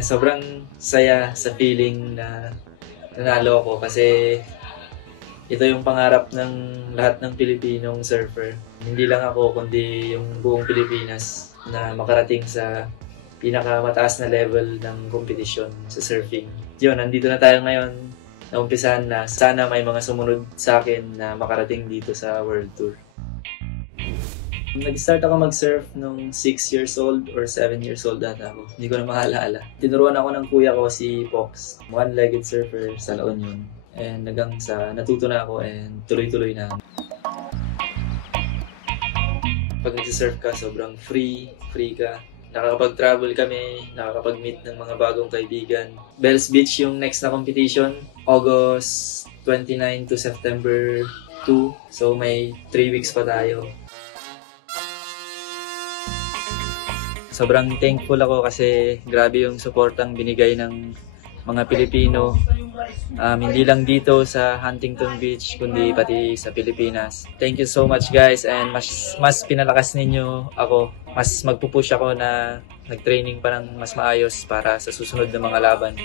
Sobrang saya sa feeling na nanalo ako kasi ito yung pangarap ng lahat ng Pilipinong surfer. Hindi lang ako kundi yung buong Pilipinas na makarating sa pinakamataas na level ng kompetisyon sa surfing. Yun, nandito na tayo ngayon. Naumpisahan na. Sana may mga sumunod sa akin na makarating dito sa World Tour. Nag-start ako mag-surf nung 6 years old or 7 years old data ako. Hindi ko na maalala. Tinuruan ako ng kuya ko si Pox, one-legged surfer sa La Union. And hanggang sa natuto na ako and tuloy-tuloy na. Pag nag-surf ka, sobrang free ka. Nakakapag-travel kami, nakakapag-meet ng mga bagong kaibigan. Bells Beach yung next na competition, August 29 to September 2. So may 3 weeks pa tayo. Sobrang thankful ako kasi grabe yung suportang binigay ng mga Pilipino. Hindi lang dito sa Huntington Beach, kundi pati sa Pilipinas. Thank you so much guys, and mas pinalakas ninyo ako. Mas magpupush ako na nag-training pa ng mas maayos para sa susunod na mga laban.